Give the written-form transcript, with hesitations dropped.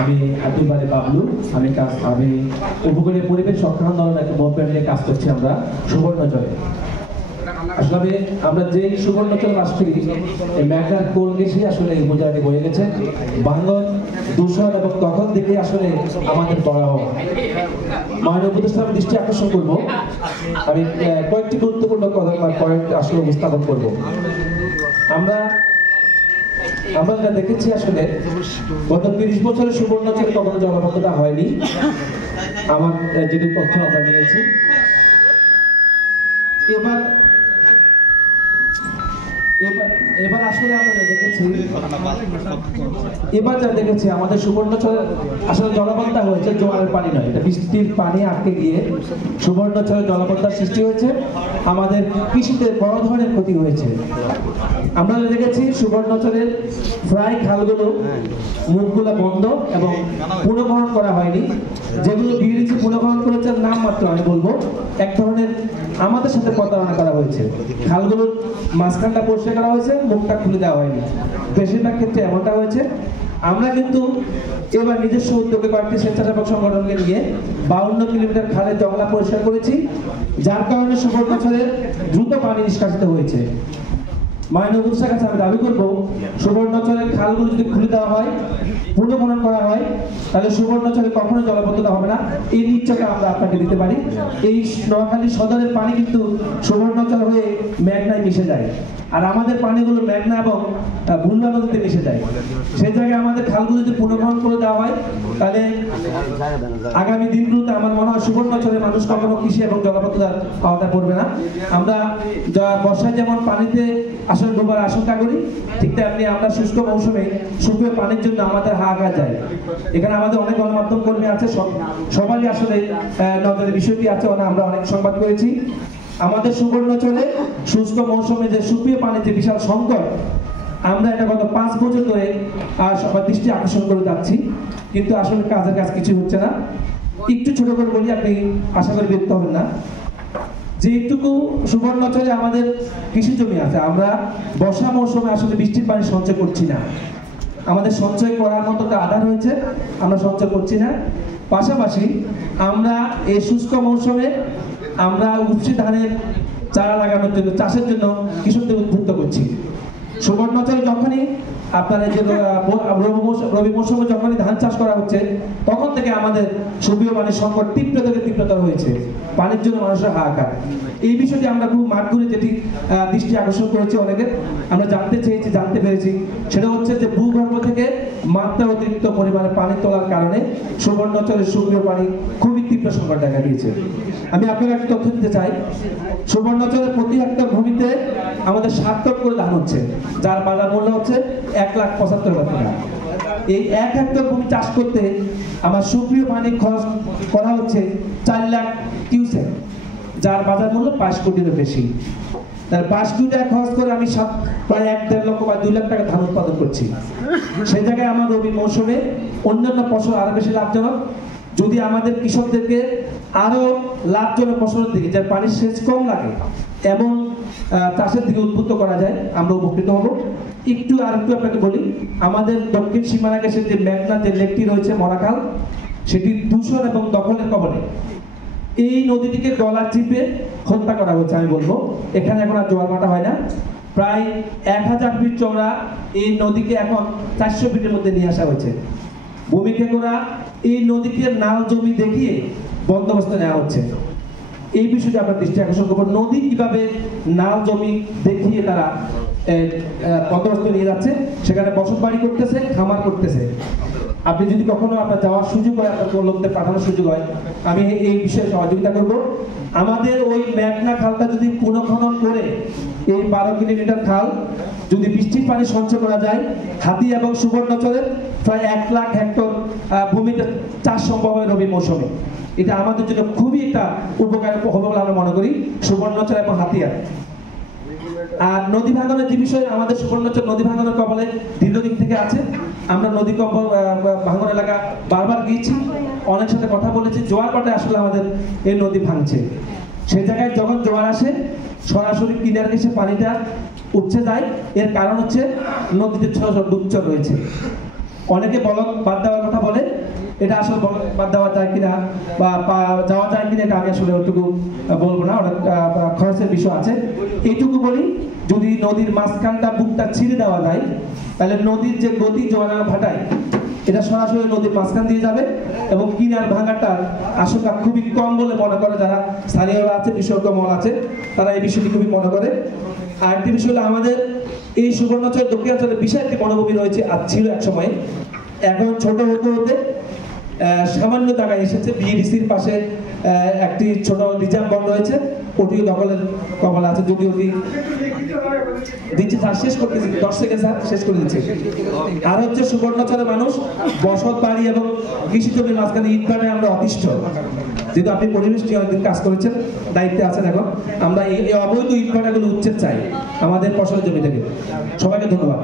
আমি আব্দুল বারে বাবলু। আমি উপকূলীয় পরিবেশ রক্ষণ দলের একটা মুভমেন্ট নিয়ে কাজ করছি আমরা সুবর্ণচরে। আসলে আমরা যে সুবর্ণচর বাস করি, এই মেঘনার কোল ঘেঁষে আসলে এই উপজেলাটি বয়ে গেছে। ভাঙন, দূষণ এবং তখন থেকে আসলে আমাদের বড় মাননীয় উপদেষ্টার দৃষ্টি আকর্ষণ করব। আমি কয়েকটি গুরুত্বপূর্ণ পয়েন্ট আসলে উপস্থাপন করব। আমরা যা দেখেছি আসলে গত 30 বছরে সুবর্ণচরে কখনো জলাবদ্ধতা হয়নি। আমার যেটি তথ্য আমরা নিয়েছি, এবার আসলে আমরা যা দেখেছি আমাদের সুবর্ণচরে আসলে জলাবদ্ধতা হয়েছে জোয়ারের পানি নয়, এটা বৃষ্টির পানি আটকে গিয়ে সুবর্ণচরে জলাবদ্ধতার সৃষ্টি হয়েছে। আমাদের কৃষিতে বড় ধরনের ক্ষতি হয়েছে। আমরা দেখেছি সুবর্ণচরের প্রায় খালগুলো মুখগুলো বন্ধ এবং পুনর্খনন করা হয়নি। যেগুলো বিএডিসি পুনর্খনন করেছে নাম মাত্র আমি বলবো, এক ধরনের আমাদের সাথে প্রতারণা করা হয়েছে। খালগুলোর মাঝখানটা পরিষ্কার করা হয়েছে, মুখটা খুলে দেওয়া হয়নি। বেশিরভাগ ক্ষেত্রে এমনটা হয়েছে। আমরা কিন্তু এবার নিজস্ব উদ্যোগে কয়েকটি স্বেচ্ছাসেবক সংগঠনকে নিয়ে 52 কিলোমিটার খালের জংলা পরিষ্কার করেছি, যার কারণে সুবর্ণচরে দ্রুত পানি নিষ্কাশিত হয়েছে। মাননীয় উপদেষ্টার কাছে আমি দাবি করবো, সুবর্ণচরের খালগুলো যদি খুলে দেওয়া হয়, পুনর্খনন করা হয়, তাহলে সুবর্ণচরে কখনো জলাবদ্ধতা হবে না। এই নিশ্চয়তা আমরা আপনাকে দিতে পারি। এই নোয়াখালী সদরের পানি কিন্তু সুবর্ণচর হয়ে মেঘনায় মিশে যায়, আর আমাদের পানিগুলো মেঘনা এবং বুলবা নদীতে মিশে যায়। সেই জায়গায় আমাদের খালগুলো যদি পুনর্খনন করে দেওয়া হয়, তাহলে আগামী দিনগুলোতে আমার মনে হয় সুবর্ণচরের মানুষ কখনো কৃষি এবং জলাবদ্ধতার আওতায় পড়বে না। আমরা বর্ষায় যেমন পানিতে আসলে ডোবার আশঙ্কা করি, ঠিক তেমনি আমরা শুষ্ক মৌসুমে শুকিয়ে পানির জন্য আমাদের হাহাকার যায়। এখানে আমাদের অনেক গণমাধ্যম কর্মী আছে, সবারই আসলে নজরে বিষয়টি আছে। আমরা অনেক সংবাদ করেছি। আমাদের সুবর্ণচরে শুষ্ক মৌসুমে যে শুকিয়ে পানির যে বিশাল সংকট, আমরা এটা গত 5 বছর ধরে সবার দৃষ্টি আকর্ষণ করে যাচ্ছি, কিন্তু আসলে কাজের কাজ কিছু হচ্ছে না। একটু ছোট করে বলি, আপনি আশা করি বিরক্ত হবেন না। যেটুকু সুবর্ণচরে আমাদের কৃষি জমি আছে, আমরা বর্ষা মৌসুমে আসলে বৃষ্টির পানি সঞ্চয় করছি না। আমাদের সঞ্চয় করার মতো আধার হয়েছে, আমরা সঞ্চয় করছি না। পাশাপাশি আমরা এই শুষ্ক মৌসুমে আমরা উফশি ধানের চারা লাগানোর জন্য, চাষের জন্য কৃষকদের উদ্বুদ্ধ করছি। সুবর্ণচরে যখনই আপনার এই যে রবি মৌসুমে যখনই ধান চাষ করা হচ্ছে, তখন থেকে আমাদের সুবীয় পানির সংকট তীব্র থেকে তীব্রতর হয়েছে। পানির জন্য মানুষের হাহাকার। এই বিষয়টি আমরা খুব মাঠ ঘুরে যেটি দৃষ্টি আকর্ষণ করেছি অনেকের, আমরা জানতে পেরেছি, সেটা হচ্ছে যে ভূগর্ভ থেকে মাত্রা অতিরিক্ত পরিমাণে পানি তোলার কারণে সুবর্ণচরের সুবীয় পানি খুবই তীব্র সংকট দেখা দিয়েছে। আমি আপনাকে একটা তথ্য দিতে চাই, সুবর্ণচরের প্রতি হেক্টর ভূমিতে আমাদের 7 টন করে ধান হচ্ছে, যার বাজার মূল্য হচ্ছে 1,75,000 টাকা। এই 1 হেক্টর ভূমি চাষ করতে আমার সুপ্রিয় পানি খরচ করা হচ্ছে 4 লাখ কিউসেক, যার বাজার মূল্য 5 কোটির বেশি। তার 5 কোটি টাকা খরচ করে আমি প্রায় 1.5 লক্ষ বা 2 লাখ টাকা ধান উৎপাদন করছি। সেই জায়গায় আমার রবি মৌসুমে অন্যান্য ফসল আরো বেশি লাভজনক। যদি আমাদের কৃষকদেরকে আরো লাভজনক ফসলের দিকে, যার পানির সেচ কম লাগে এবং চাষের দিকে উদ্বুদ্ধ করা যায়, আমরা উপকৃত হব। একটু আপনাকে বলি, আমাদের দক্ষিণ সীমানা ঘেঁষে যে মেঘনা যে লেকটি রয়েছে মরাখাল, সেটি দূষণ এবং দখলের কবলে। এই নদীটিকে গলা চিপে হত্যা করা হচ্ছে। আমি বলবো এখানে এখন আর জোয়ার ভাটা হয় না। প্রায় 1000 ফিট চওড়া এই নদীকে এখন 400 ফিটের মধ্যে নিয়ে আসা হয়েছে। ভূমিকে করা এই নদীকে নাল জমি দেখিয়ে বন্দোবস্ত নেওয়া হচ্ছে। এই বিষয়টি আপনার দৃষ্টি আকর্ষণ করবো, নদী কিভাবে নাল জমি দেখিয়ে তারা বন্দোবস্ত নিয়ে যাচ্ছে, সেখানে বসত বাড়ি করতেছে, খামার করতেছে। আপনি যদি কখনো আপনার যাওয়ার সুযোগ হয়, আপনার লোকদের পাঠানোর সুযোগ হয়, আমি এই বিষয়ে সহযোগিতা করব। আমাদের ওই মেঘনা খালটা যদি পুনঃখনন করে এই 12 কিলোমিটার খাল যদি বৃষ্টির পানি সঞ্চয় করা যায়, হাতি এবং সুবর্ণচরের প্রায় 1 লাখ হেক্টর ভূমিতে চাষ সম্ভব হয় রবি মৌসুমে। এটা আমাদের জন্য খুবই একটা উপকার হবে বলে আমরা মনে করি, সুবর্ণচর এবং হাতিয়া। আর নদী ভাঙনের যে বিষয়ে আমাদের সুবর্ণচর নদী ভাঙনের কবলে দীর্ঘদিন থেকে আছে। আমরা নদী ভাঙন এলাকা বারবার গিয়েছি, অনেক সাথে কথা বলেছি। জোয়ার পাটে আসলে আমাদের এই নদী ভাঙছে। সেই জায়গায় যখন জোয়ার আসে, সরাসরি কিনার ঘেঁষে পানিটা উপচে যায়। এর কারণ হচ্ছে নদীতে ছোট ছোট ডুবচর রয়েছে। অনেকে বলক বাদ দেওয়ার কথা বলে, এটা আসলে বাদ দেওয়া যায় কিনা বা যাওয়া যায় কিনা এটা আমি আসলে ওইটুকু বলবো না, ওটা খরচের বিষয় আছে। এইটুকু বলি, যদি নদীর মাঝখানটা বুকটা ছিঁড়ে দেওয়া যায় তাহলে নদীর যে গতি জোয়ার ভাটায় এটা সরাসরি নদীর মাঝখান দিয়ে যাবে এবং কিনার ভাঙাটার আশঙ্কা খুবই কম বলে মনে করে যারা স্থানীয়রা আছে, বিশেষজ্ঞ মহল আছে, তারা এই বিষয়টি খুবই মনে করে। আর একটি বিষয় হলো আমাদের এই সুবর্ণচর দক্ষিণাঞ্চলে বিশাল একটি বনভূমি রয়েছে, আর ছিল এক সময়, এখন ছোট হতে হতে সামান্য জায়গায় এসেছে। বিএডিসির পাশে একটি ছোট রিজার্ভ বন রয়েছে, ওটি দখলের কবলে আছে। যদি ওটি দিচ্ছি স্যার, শেষ করতে 10 সেকেন্ড স্যার, শেষ করে দিচ্ছি। আর হচ্ছে সুবর্ণচরের মানুষ বসত বাড়ি এবং কৃষি জমির মাঝখানে ইটভাটায় আমরা অতিষ্ঠ। যেহেতু আপনি পরিবেশ নিয়ে অনেকদিন কাজ করেছেন, দায়িত্বে আছেন, এখন আমরা এই অবৈধ ইটভাটাগুলো উচ্ছেদ চাই আমাদের ফসলের জমি থেকে। সবাইকে ধন্যবাদ।